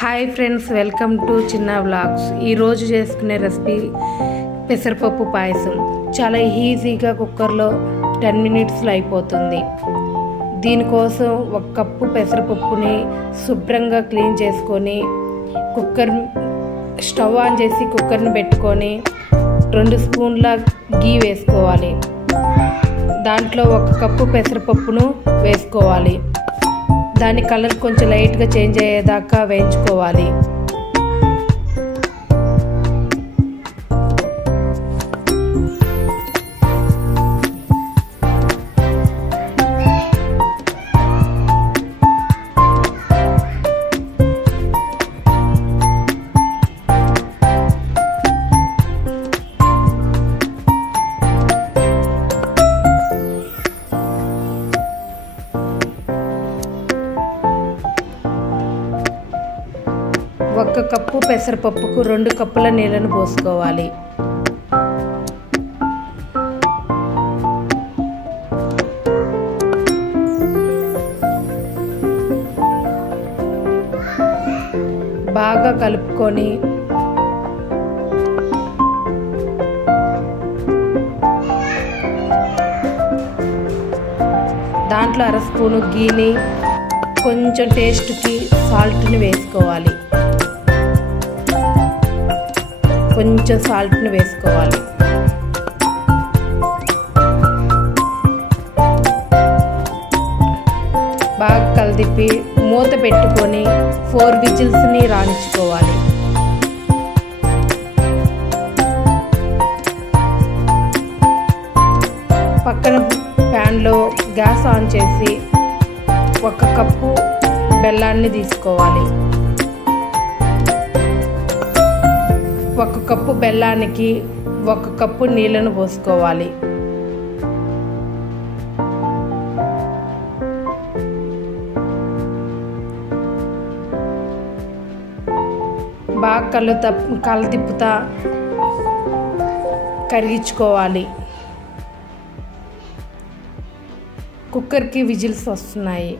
Hi friends, welcome to చిన్న vlogs. ఈరోజు చేసుకునే రెసిపీ పెసరపప్పు పాయసం. చాలా ఈజీగా కుక్కర్లో 10 మినిట్స్లో అయిపోతుంది. దీనికోసం 1 కప్పు పెసరపప్పుని శుభ్రంగా క్లీన్ చేసుకొని స్టవ్ ఆన్ చేసి కుక్కర్ని పెట్టుకొని 2 స్పూన్ల గీ వేసుకోవాలి. దాంట్లో 1 కప్పు పెసరపప్పును వేసుకోవాలి. దాని కలర్ కొంచెం లైట్గా చేంజ్ అయ్యేదాకా వేయించుకోవాలి. ఒక కప్పు పెసరపప్పుకు 2 కప్పుల నీళ్ళను పోసుకోవాలి. బాగా కలుపుకొని దాంట్లో 1/2 స్పూను గీని కొంచెం టేస్ట్కి సాల్ట్ని వేసుకోవాలి. కొంచెం సాల్ట్ని వేసుకోవాలి. బాగా కలిపి మూత పెట్టుకొని 4 విజిల్స్ని రాణించుకోవాలి. పక్కన ప్యాన్లో గ్యాస్ ఆన్ చేసి 1 కప్పు బెల్లాన్ని తీసుకోవాలి. 1 కప్పు బెల్లానికి 1 కప్పు నీళ్ళను పోసుకోవాలి. బాగా కలదిప్పుతా కరిగించుకోవాలి. కుక్కర్కి విజిల్స్ వస్తున్నాయి.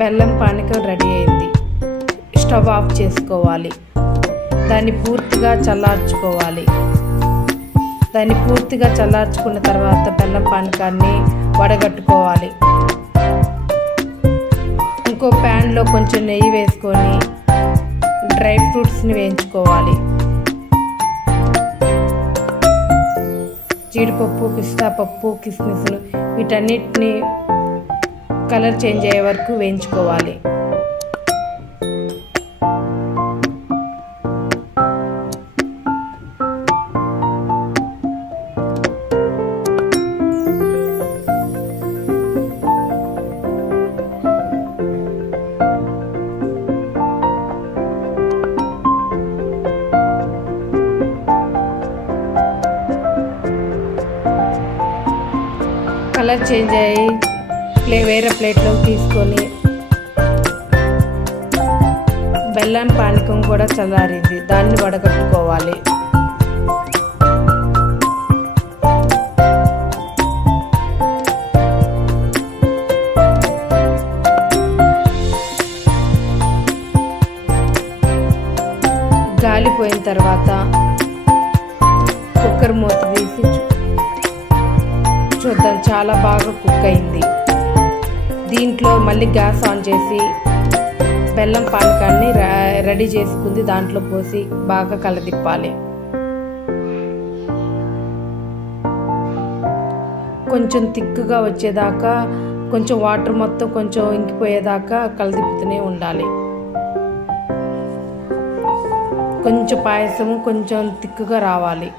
బెల్లం పానకం రెడీ అయింది. స్టవ్ ఆఫ్ చేసుకోవాలి. దాన్ని పూర్తిగా చల్లార్చుకోవాలి. చల్లార్చుకున్న తర్వాత బెల్లం పానకాన్ని వడగట్టుకోవాలి. ఇంకో ప్యాన్లో కొంచెం నెయ్యి వేసుకొని డ్రై ఫ్రూట్స్ని వేయించుకోవాలి. జీడిపప్పు, పిస్తా పప్పు, కిస్మిస్లు వీటన్నిటిని కలర్ చేంజ్ అయ్యే వరకు వేయించుకోవాలి. కలర్ చేంజ్ అయ్యి వేరే ప్లేట్లోకి తీసుకొని బెల్లం పానకం కూడా చల్లారింది. దాన్ని వడగట్టుకోవాలి. గాలిపోయిన తర్వాత కుక్కర్ మూత తీసి చూద్దాం. చాలా బాగా కుక్ అయింది. దీంట్లో మళ్ళీ గ్యాస్ ఆన్ చేసి బెల్లం పానకాన్ని రెడీ చేసుకుంది దాంట్లో పోసి బాగా కలదిప్పాలి. కొంచెం థిక్గా వచ్చేదాకా కొంచెం వాటర్ మొత్తం కొంచెం ఇంకిపోయేదాకా కలదిప్పుతూనే ఉండాలి. కొంచెం పాయసము కొంచెం థిక్గా రావాలి.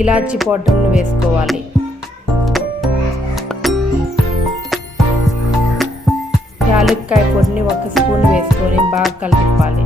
ఇలాచీ పౌడర్ని వేసుకోవాలి. యాలక్కాయ పొడిని 1 స్పూన్ వేసుకొని బాగా కలిపాలి.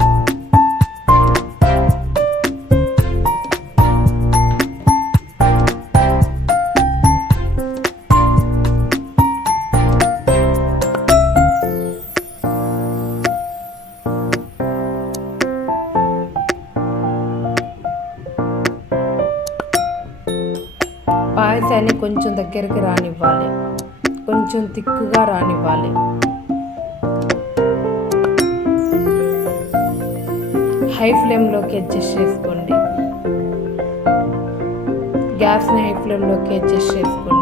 పాయసాన్ని కొంచెం దగ్గరికి రానివ్వాలి, కొంచెం తిక్కుగా రానివ్వాలి. హై ఫ్లేమ్లోకి అడ్జస్ట్ చేసుకోండి. గ్యాస్ని హై ఫ్లేమ్లోకి అడ్జస్ట్ చేసుకోండి.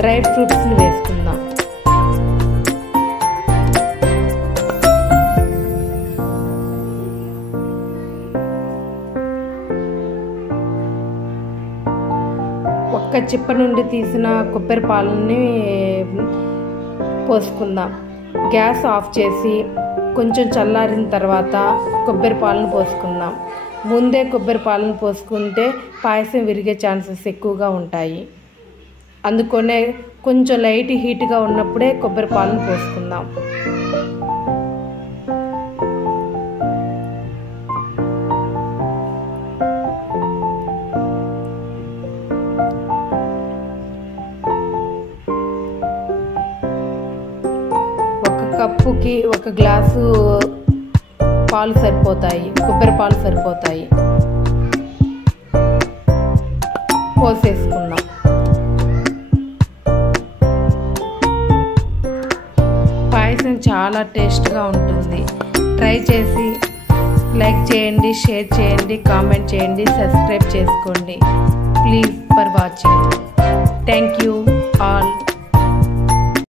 డ్రై ఫ్రూట్స్ని వేసుకుందాం. ఒక్క చిప్ప నుండి తీసిన కొబ్బరి పాలని పోసుకుందాం. గ్యాస్ ఆఫ్ చేసి కొంచెం చల్లారిన తర్వాత కొబ్బరి పాలను పోసుకుందాం. ముందే కొబ్బరి పాలను పోసుకుంటే పాయసం విరిగే ఛాన్సెస్ ఎక్కువగా ఉంటాయి. అందుకనే కొంచెం లైట్ హీట్గా ఉన్నప్పుడే కొబ్బరి పాలను పోసుకుందాం. ఒక కప్పుకి 1 గ్లాసు పాలు సరిపోతాయి, కొబ్బరి పాలు సరిపోతాయి. పోసేసుకుందాం. పాయసం చాలా టేస్ట్గా ఉంటుంది. ట్రై చేసి లైక్ చేయండి, షేర్ చేయండి, కామెంట్ చేయండి, సబ్స్క్రైబ్ చేసుకోండి. Please for watching. Thank you all.